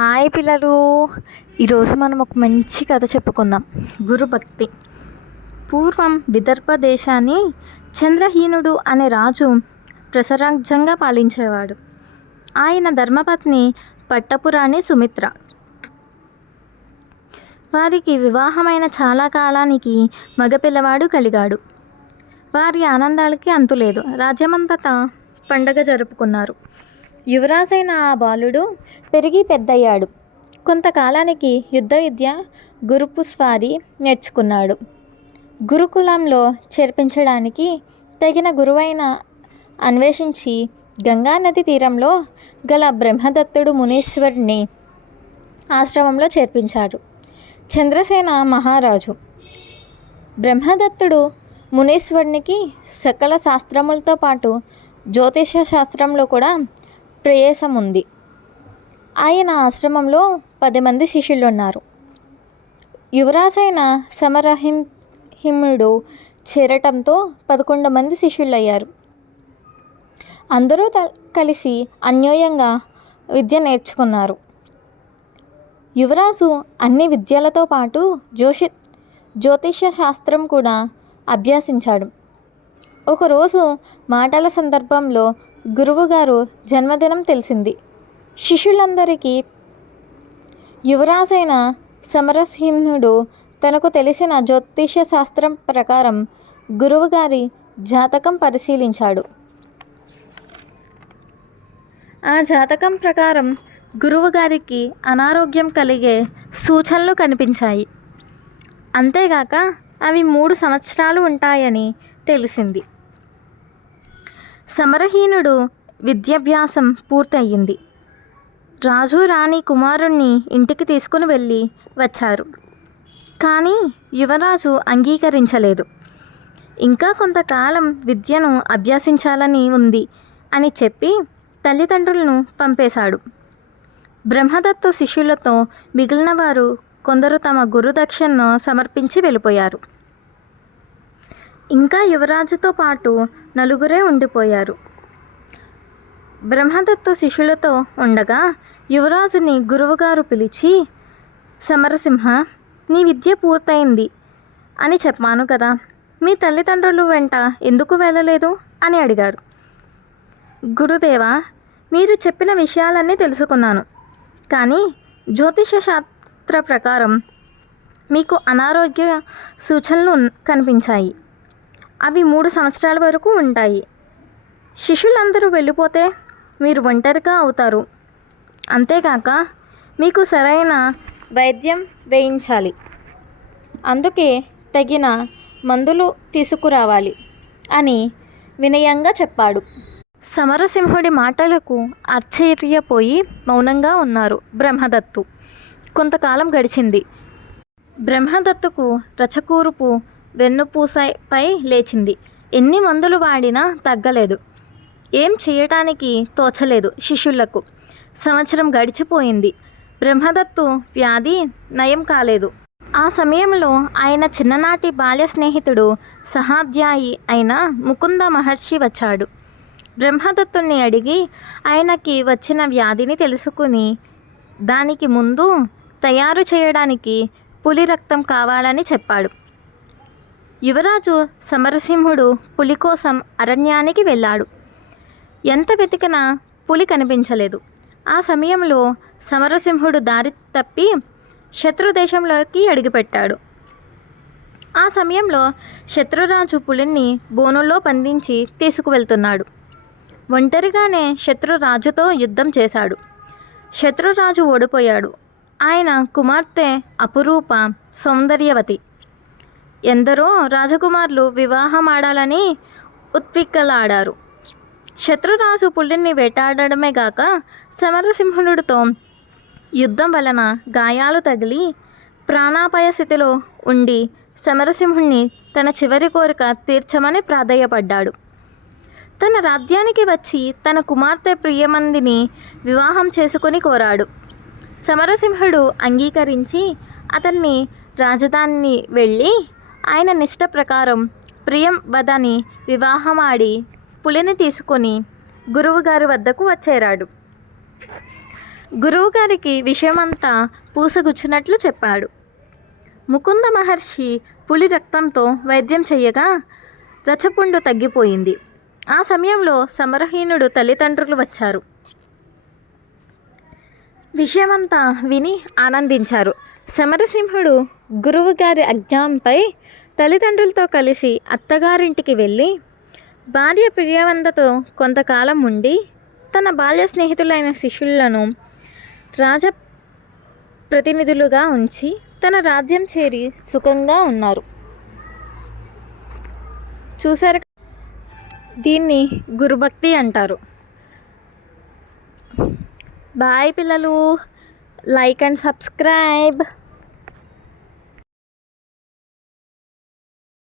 Hi పిల్లలు, ఈరోజు మనం ఒక మంచి కథ చెప్పుకుందాం. గురుభక్తి. పూర్వం విదర్భ దేశాన్ని చంద్రహీనుడు అనే రాజు ప్రసరాజ్యంగా పాలించేవాడు. ఆయన ధర్మపత్ని పట్టపురాణి సుమిత్ర. వారికి వివాహమైన చాలా కాలానికి మగపిల్లవాడు కలిగాడు. వారి ఆనందాలకి అంతులేదు. రాజ్యమంతటా పండగ జరుపుకున్నారు. యువరాజైన ఆ బాలుడు పెరిగి పెద్దయ్యాడు. కొంతకాలానికి యుద్ధ విద్య, గురుపు స్వారీ నేర్చుకున్నాడు. గురుకులంలో చేర్పించడానికి తగిన గురువైన అన్వేషించి గంగానది తీరంలో గల బ్రహ్మదత్తుడు మునీశ్వరుని ఆశ్రమంలో చేర్పించాడు. చంద్రసేన మహారాజు. బ్రహ్మదత్తుడు మునీశ్వరునికి సకల శాస్త్రములతో పాటు జ్యోతిష శాస్త్రంలో కూడా ప్రవేశం ఉంది. ఆయన ఆశ్రమంలో 10 మంది శిష్యులు ఉన్నారు. యువరాజైన సమరహిముడు చేరటంతో 11 మంది శిష్యులయ్యారు. అందరూ కలిసి అన్యోన్యంగా విద్య నేర్చుకున్నారు. యువరాజు అన్ని విద్యలతో పాటు జ్యోతిష శాస్త్రం కూడా అభ్యసించాడు. ఒకరోజు మాటల సందర్భంలో గురువుగారు జన్మదినం తెలిసింది. శిష్యులందరికీ యువరాజైన సమరసింహుడు తనకు తెలిసిన జ్యోతిష శాస్త్రం ప్రకారం గురువుగారి జాతకం పరిశీలించాడు. ఆ జాతకం ప్రకారం గురువుగారికి అనారోగ్యం కలిగే సూచనలు కనిపించాయి. అంతేగాక అవి 3 సంవత్సరాలు ఉంటాయని తెలిసింది. సమరహీనుడు విద్యాభ్యాసం పూర్తయింది. రాజు రాణి కుమారుణ్ణి ఇంటికి తీసుకుని వెళ్ళి వచ్చారు. కానీ యువరాజు అంగీకరించలేదు. ఇంకా కొంతకాలం విద్యను అభ్యసించాలని ఉంది అని చెప్పి తల్లిదండ్రులను పంపేశాడు. బ్రహ్మదత్తు శిష్యులతో మిగిలిన వారు కొందరు తమ గురుదక్షిణను సమర్పించి వెళ్ళిపోయారు. ఇంకా యువరాజుతో పాటు 4 ఉండిపోయారు. బ్రహ్మదత్తు శిష్యులతో ఉండగా యువరాజుని గురువుగారు పిలిచి, సమరసింహ, నీ విద్య పూర్తయింది అని చెప్పాను కదా, మీ తల్లిదండ్రులు వెంట ఎందుకు వెళ్ళలేదు అని అడిగారు. గురుదేవా, మీరు చెప్పిన విషయాలన్నీ తెలుసుకున్నాను. కానీ జ్యోతిష శాస్త్ర ప్రకారం మీకు అనారోగ్య సూచనలు కనిపించాయి. అవి 3 సంవత్సరాల వరకు ఉంటాయి. శిష్యులందరూ వెళ్ళిపోతే మీరు ఒంటరిగా అవుతారు. అంతేగాక మీకు సరైన వైద్యం వేయించాలి. అందుకే తగిన మందులు తీసుకురావాలి అని వినయంగా చెప్పాడు. సమరసింహుడి మాటలకు ఆశ్చర్యపోయి మౌనంగా ఉన్నారు బ్రహ్మదత్తు. కొంతకాలం గడిచింది. బ్రహ్మదత్తుకు రచకూరుపు వెన్నుపూసపై లేచింది. ఎన్ని మందులు వాడినా తగ్గలేదు. ఏం చేయటానికి తోచలేదు శిష్యులకు. సంవత్సరం గడిచిపోయింది. బ్రహ్మదత్తు వ్యాధి నయం కాలేదు. ఆ సమయంలో ఆయన చిన్ననాటి బాల్య స్నేహితుడు సహాధ్యాయి అయిన ముకుంద మహర్షి వచ్చాడు. బ్రహ్మదత్తుని అడిగి ఆయనకి వచ్చిన వ్యాధిని తెలుసుకుని దానికి ముందు తయారు చేయడానికి పులి రక్తం కావాలని చెప్పాడు. యువరాజు సమరసింహుడు పులి కోసం అరణ్యానికి వెళ్ళాడు. ఎంత వెతికినా పులి కనిపించలేదు. ఆ సమయంలో సమరసింహుడు దారి తప్పి శత్రుదేశంలోకి అడుగుపెట్టాడు. ఆ సమయంలో శత్రురాజు పులిని బోనులో బంధించి తీసుకువెళ్తున్నాడు. ఒంటరిగానే శత్రురాజుతో యుద్ధం చేశాడు. శత్రురాజు ఓడిపోయాడు. ఆయన కుమార్తె అపురూప, సౌందర్యవతి. ఎందరో రాజకుమారులు వివాహమాడాలని ఉత్పిక్కలాడారు. శత్రురాజు పులిని వేటాడడమే గాక సమరసింహుడితో యుద్ధం వలన గాయాలు తగిలి ప్రాణాపాయ స్థితిలో ఉండి సమరసింహుణ్ణి తన చివరి కోరిక తీర్చమని ప్రాధేయపడ్డాడు. తన రాజ్యానికి వచ్చి తన కుమార్తె ప్రియమందిని వివాహం చేసుకుని కోరాడు. సమరసింహుడు అంగీకరించి అతన్ని రాజధాని వెళ్ళి ఆయన నిష్ట ప్రకారం ప్రియంవదని వివాహమాడి పులిని తీసుకొని గురువుగారి వద్దకు వచ్చేరాడు. గురువుగారికి విషయమంతా పూసగుచ్చినట్లు చెప్పాడు. ముకుంద మహర్షి పులి రక్తంతో వైద్యం చెయ్యగా రచపుండు తగ్గిపోయింది. ఆ సమయంలో సమరహీనుడు తల్లిదండ్రులు వచ్చారు. విషయమంతా విని ఆనందించారు. సమరసింహుడు గురువుగారి ఆజ్ఞంపై తల్లిదండ్రులతో కలిసి అత్తగారింటికి వెళ్ళి భార్య ప్రియవందతో కొంతకాలం ఉండి తన బాల్య స్నేహితులైన శిష్యులను రాజప్రతినిధులుగా ఉంచి తన రాజ్యం చేరి సుఖంగా ఉన్నారు. చూశారు, దీన్ని గురుభక్తి అంటారు. బాయ్ పిల్లలు, లైక్ అండ్ సబ్స్క్రైబ్.